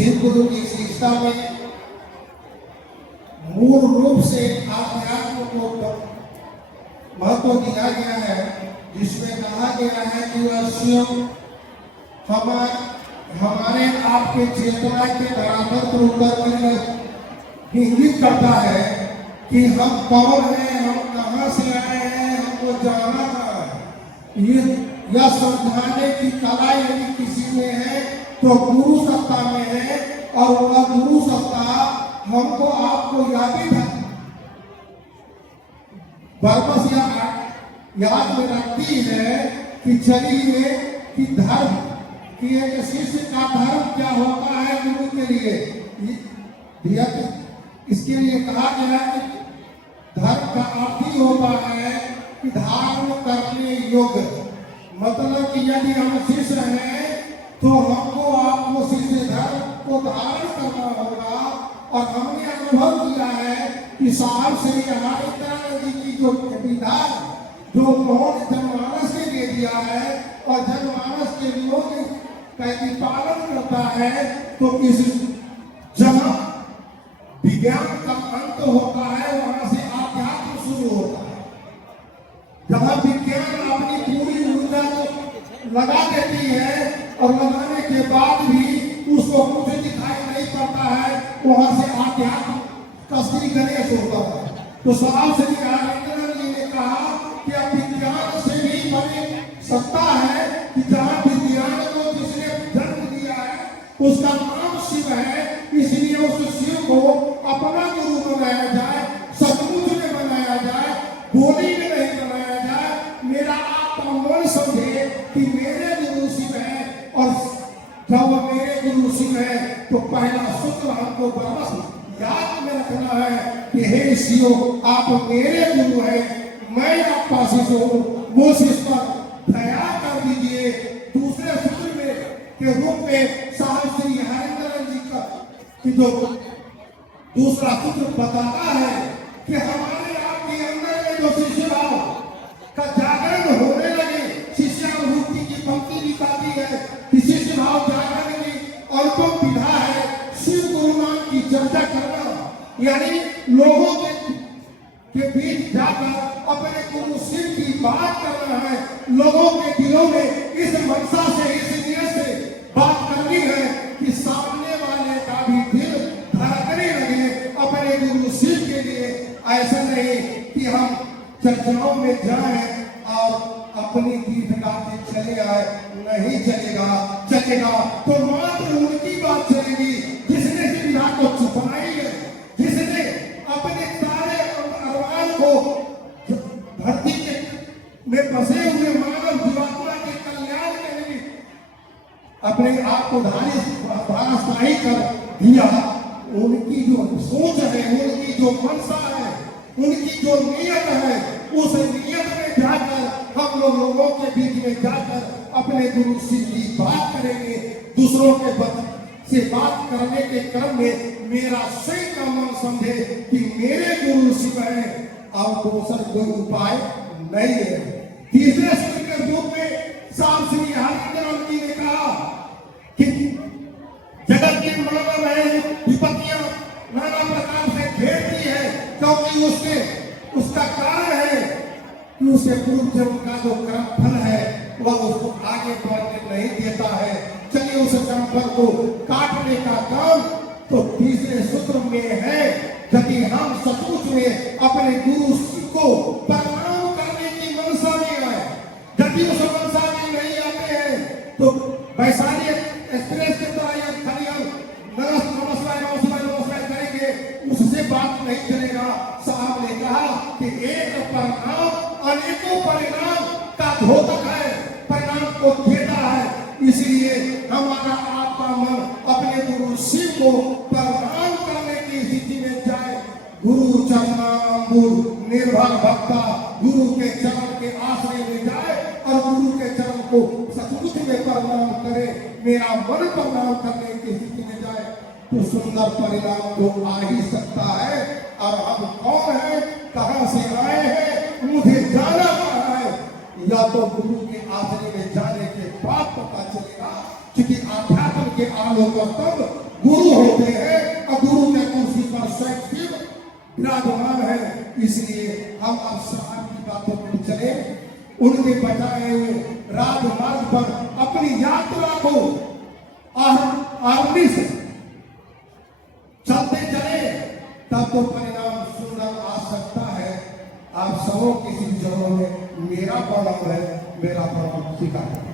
शिव गुरु की शिक्षा में मूल रूप से आध्यात्म को महत्व दिया गया है, जिसमें कहा गया है कि वह स्वयं हमारे आपके चेतना के बराबर पर उतर इंगित करता है कि हम कौन हैं, हम कहाँ से आए हैं, हमको जाना है। यह समझाने की कला यदि किसी में है तो गुरु सत्ता में है, और वह गुरु सत्ता हमको आपको बरबस याद में रखती है कि चलिए कि धर्म कि एक शिष्य का धर्म क्या होता है गुरु के लिए। इसके लिए कहा गया है कि धर्म का अर्थ ही होता है कि धारण करने योग्य, मतलब कि यदि हम शिष्य हैं तो हमको आपको शिष्य धर्म को धारण करना होगा। और हमने अनुभव किया है कि साहब श्री हरिद्वार जी की जो विधान जो उन्होंने जनमानस के लिए दिया है और जनमानस के विरोध का पालन करता है, तो इस जहाँ विज्ञान का अंत होता है वहां से आध्यात्म शुरू होता है। जहाँ विज्ञान अपनी पूरी ऊर्जा को लगा देती है और लगाने के बाद भी उसको कुछ दिखाई नहीं पड़ता है, वहां से आध्यात्म का श्री गणेश होता है। तो साहब श्री हरिद्वार जी ने कहा कि अब विज्ञान से भी बड़ी सत्ता है कि जहाँ विज्ञान को जिसने जन्म दिया है उसका नाम शिव है, इसलिए उस शिव को अपना गुरु बनाया जाए, सचमुच में बनाया जाए, बोली में नहीं बनाया जाए। मेरा आपका मन समझे कि मेरे गुरु शिव है, और जब मेरे गुरु शिव है तो पहला सूत्र हमको बरबस याद में रखना है कि हे शिव आप मेरे गुरु हैं, मैं आपका शिष्य हूँ, वो शिष्य पर दया कर दीजिए। दूसरे सूत्र में के रूप में साहब श्री हरिद्वार जी का कि जो दूसरा सूत्र बताता है कि हमारे आपके अंदर में जो शिष्य भाव का जागरण होने लगे, शिष्यानुभूति की पंक्ति दिखाती है कि शिष्य भाव जागरण की अनुपम विधा है शिव गुरु नाम की चर्चा करना, यानी लोगों के बीच जाकर अपने गुरु शिव की बात करना है। लोगों के दिलों में इस मनसा से, इस नियत से बात करनी है कि सामने वाले का भी दिल धड़कने लगे अपने गुरु शिव के लिए। ऐसा नहीं कि हम चर्चाओं में जाएं और अपनी गीत गाते चले आए, नहीं चलेगा। तो मात्र उनकी बात चलेगी जिसने विधा को छुपाई है, जिसने अपने सारे अरमान को धरती के में बसे हुए मानव जीवात्मा के कल्याण के लिए अपने आप को धाराशाही कर दिया। उनकी जो सोच है, उनकी जो मनसा है, उनकी जो नियत है, उस नियत में जाकर हम लोगों के बीच में जाकर अपने गुरु शिव की बात करेंगे। दूसरों के से बात करने के क्रम में मेरा सही का मन समझे कि मेरे गुरु शिव है और दूसरा कोई उपाय नहीं है। तीसरे सूत्र के रूप में साहब श्री हरिद्वार जी ने कहा कि जगत के मानव है, विपत्तियां नाना प्रकार से घेरती है, क्योंकि उसका कारण है कि उसे पूर्व जन्म का जो कर्म फल है वह उसको आगे बढ़ने नहीं देता है। चलिए उस कर्म फल को काटने का काम तो तीसरे सूत्र में है। यदि हम सचमुच में अपने गुरु को प्रणाम करने की मनसा में आए, यदि उस मनसा में नहीं आते हैं तो वैशाली एक्सप्रेस की तरह या खाली हम नमस्कार करेंगे, उससे बात नहीं चलेगा। साहब ने कहा कि एक परिणाम अनेकों परिणाम का द्योतक है, परिणाम को देता है। इसलिए हमारा आपका मन अपने गुरु शिव को प्रणाम करने की स्थिति में जाए। गुरु चरणाम्बुज निर्भर भक्ता गुरु के चरण के आश्रय में जाए और गुरु के चरण को सचमुच में प्रणाम करे, मेरा मन प्रणाम करने की स्थिति में जाए तो सुंदर परिणाम तो आ ही सकता है। और हम कौन है, कहां से आए हैं, मुझे जाना कहाँ है, या तो गुरु के आश्रय में जाने के बाद पता चलेगा। क्योंकि आध्यात्म के आलोक तब गुरु होते हैं और गुरु के कुर्सी पर स्वयं विराजमान है। इसलिए हम अब साहब की बातों पर चले, उनके बताए हुए राजमार्ग पर अपनी यात्रा को आर्मी से चलते चले, तब तो परिणाम सुंदर आ सकता है। आप सबों किसी जगह में मेरा प्रणाम है, मेरा प्रणाम स्वीकार।